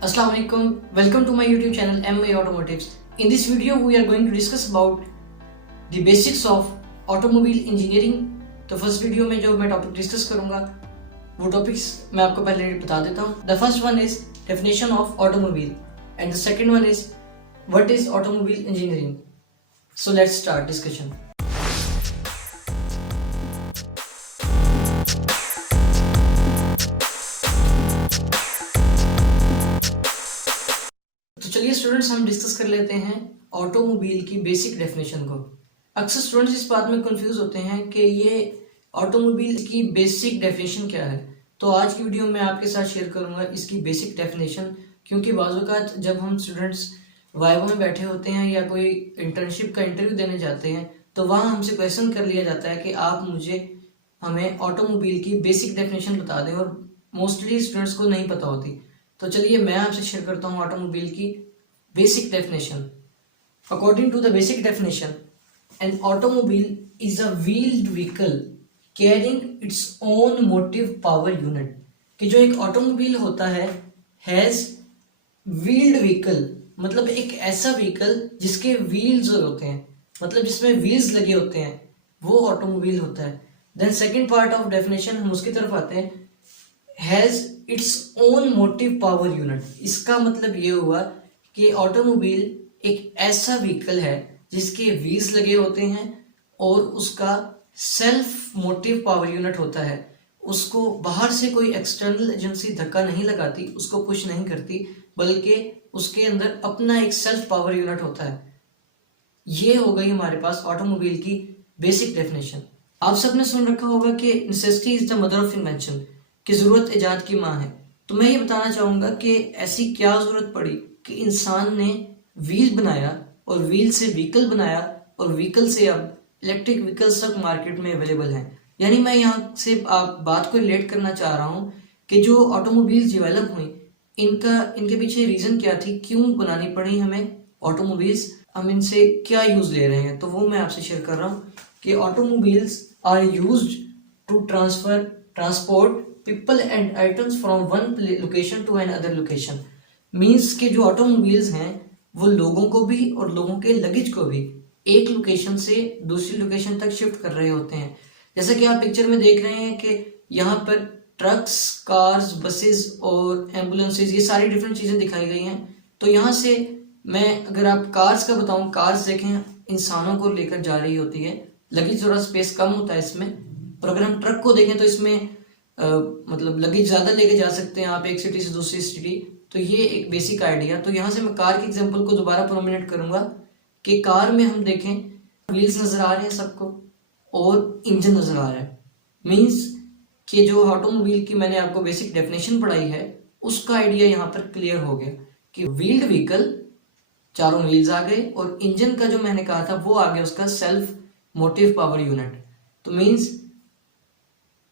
Assalamu alaikum. Welcome to my YouTube channel MA Automotives. In this video we are going to discuss about the basics of automobile engineering. तो first video में जो मैं topic discuss करूंगा वो topics मैं आपको पहले बता देता हूँ. The first one is definition of automobile and the second one is what is automobile engineering. So let's start discussion. तो चलिए स्टूडेंट्स हम डिस्कस कर लेते हैं ऑटोमोबाइल की बेसिक डेफिनेशन को. अक्सर स्टूडेंट्स इस बात में कंफ्यूज होते हैं कि ये ऑटोमोबाइल की बेसिक डेफिनेशन क्या है. तो आज की वीडियो में आपके साथ शेयर करूंगा इसकी बेसिक डेफिनेशन, क्योंकि बाज़ जब हम स्टूडेंट्स वाइवा में बैठे होते हैं या कोई इंटर्नशिप का इंटरव्यू देने जाते हैं तो वहाँ हमसे क्वेश्चन कर लिया जाता है कि आप हमें ऑटोमोबाइल की बेसिक डेफिनेशन बता दें, और मोस्टली स्टूडेंट्स को नहीं पता होती. तो चलिए मैं आपसे शेयर करता हूँ ऑटोमोबाइल की basic definition. According to the basic definition, an automobile is a wheeled vehicle carrying its own motive power unit. कि जो एक ऑटोमोबाइल होता है हैज व्हील्ड व्हीकल, मतलब एक ऐसा व्हीकल जिसके व्हील्स होते हैं, मतलब जिसमें व्हील्स लगे होते हैं, वो ऑटोमोबाइल होता है. Then second part of definition हम उसकी तरफ आते हैं. Has its own motive power unit. इसका मतलब ये हुआ कि ऑटोमोबाइल एक ऐसा व्हीकल है जिसके व्हील्स लगे होते हैं और उसका सेल्फ मोटिव पावर यूनिट होता है. उसको बाहर से कोई एक्सटर्नल एजेंसी धक्का नहीं लगाती, उसको पुश नहीं करती, बल्कि उसके अंदर अपना एक सेल्फ पावर यूनिट होता है. ये हो गई हमारे पास ऑटोमोबाइल की बेसिक डेफिनेशन. आप सबने सुन रखा होगा कि necessity is the mother of invention, कि जरूरत इजाद की माँ है. तो मैं ये बताना चाहूंगा कि ऐसी क्या जरूरत पड़ी कि इंसान ने व्हील बनाया और व्हील से व्हीकल बनाया और व्हीकल से अब इलेक्ट्रिक व्हीकल्स तक मार्केट में अवेलेबल हैं. यानी मैं यहाँ से आप बात को रिलेट करना चाह रहा हूँ कि जो ऑटोमोबाइल्स डेवलप हुई इनके पीछे रीजन क्या थी, क्यों बनानी पड़ी हमें ऑटोमोबाइल्स, हम इनसे क्या यूज ले रहे हैं. तो वो मैं आपसे शेयर कर रहा हूँ कि automobiles are used to transport people and items from one location to another location. Means के जो ऑटोमोबाइल्स हैं वो लोगों को भी और लोगों के लगेज को भी एक लोकेशन से दूसरी लोकेशन तक शिफ्ट कर रहे होते हैं. जैसा कि आप पिक्चर में देख रहे हैं कि यहाँ पर ट्रक्स, कार्स, बसेस और एम्बुलेंसेस, ये सारी डिफरेंट चीजें दिखाई गई हैं. तो यहाँ से मैं अगर आप कार्स का बताऊं, कार्स देखें इंसानों को लेकर जा रही होती है, लगेज थोड़ा स्पेस कम होता है इसमें. और अगर हम ट्रक को देखें तो इसमें मतलब लगेज ज्यादा लेके जा सकते हैं आप एक सिटी से दूसरी सिटी. तो ये एक बेसिक आइडिया. तो यहाँ से मैं कार के एग्जांपल को दोबारा प्रोमिनेंट करूंगा कि कार में हम देखें व्हील्स नजर आ रहे हैं सबको और इंजन नजर आ रहा है. मींस कि जो ऑटोमोबाइल की मैंने आपको बेसिक डेफिनेशन पढ़ाई है उसका आइडिया यहाँ पर क्लियर हो गया कि व्हील्ड व्हीकल, चारों व्हील्स आ गए, और इंजन का जो मैंने कहा था वो आ गया उसका सेल्फ मोटिव पावर यूनिट. तो मीन्स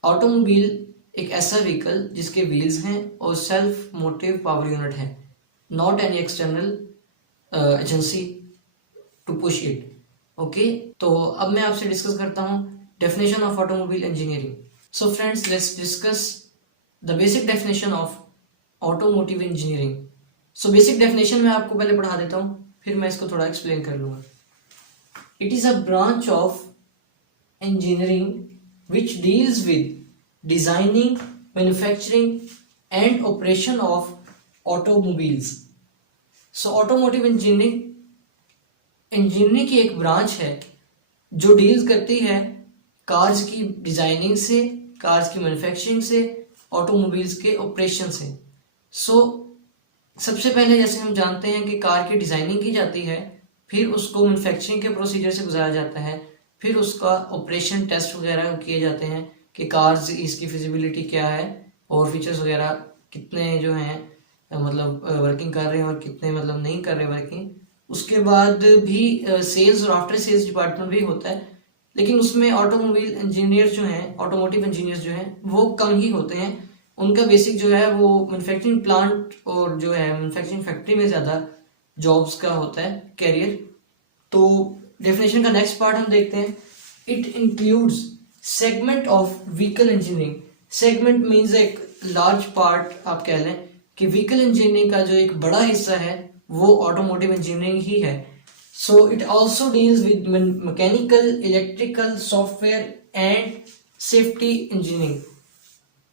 ऑटोमोबाइल एक ऐसा व्हीकल जिसके व्हील्स हैं और सेल्फ मोटिव पावर यूनिट है, not any external agency to push it. Okay, तो अब मैं आपसे डिस्कस करता हूं definition of automobile engineering. So friends, let's discuss the basic definition of automotive engineering. So basic definition मैं आपको पहले पढ़ा देता हूं, फिर मैं इसको थोड़ा एक्सप्लेन कर लूंगा. It is a branch of engineering which deals with designing, manufacturing and operation of automobiles. So automotive engineering की एक ब्रांच है जो डील करती है कार्स की डिजाइनिंग से, कार्स की मैन्युफैक्चरिंग से, ऑटोमोबाइल्स के ऑपरेशन से. सो सबसे पहले जैसे हम जानते हैं कि कार की डिजाइनिंग की जाती है, फिर उसको मैन्युफैक्चरिंग के प्रोसीजर से गुजारा जाता है, फिर उसका ऑपरेशन टेस्ट वगैरह किए जाते हैं कि कार्स इसकी फिजिबिलिटी क्या है और फीचर्स वगैरह कितने जो हैं मतलब वर्किंग कर रहे हैं और कितने मतलब नहीं कर रहे वर्किंग. उसके बाद भी सेल्स और आफ्टर सेल्स डिपार्टमेंट भी होता है, लेकिन उसमें ऑटोमोबाइल इंजीनियर जो हैं, ऑटोमोटिव इंजीनियर्स जो हैं वो कम ही होते हैं. उनका बेसिक जो है वो मैन्युफैक्चरिंग प्लांट और जो है मैन्युफैक्चरिंग फैक्ट्री में ज़्यादा जॉब्स का होता है कैरियर. तो डेफिनेशन का नेक्स्ट पार्ट हम देखते हैं. It includes segment of vehicle engineering. Segment means एक लार्ज पार्ट आप कह लें कि व्हीकल इंजीनियरिंग का जो एक बड़ा हिस्सा है वो ऑटोमोटिव इंजीनियरिंग ही है। So it also deals with mechanical, electrical, software and safety engineering.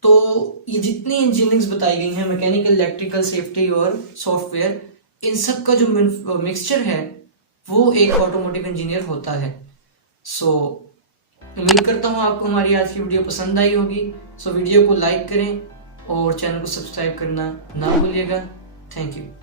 तो ये जितनी इंजीनियरिंग्स बताई गई हैं, मैकेनिकल, इलेक्ट्रिकल, सेफ्टी और सॉफ्टवेयर, इन सब का जो मिक्सचर है वो एक ऑटोमोटिव इंजीनियर होता है। सो उम्मीद करता हूँ आपको हमारी आज की वीडियो पसंद आई होगी। सो वीडियो को लाइक करें और चैनल को सब्सक्राइब करना ना भूलिएगा। Thank you.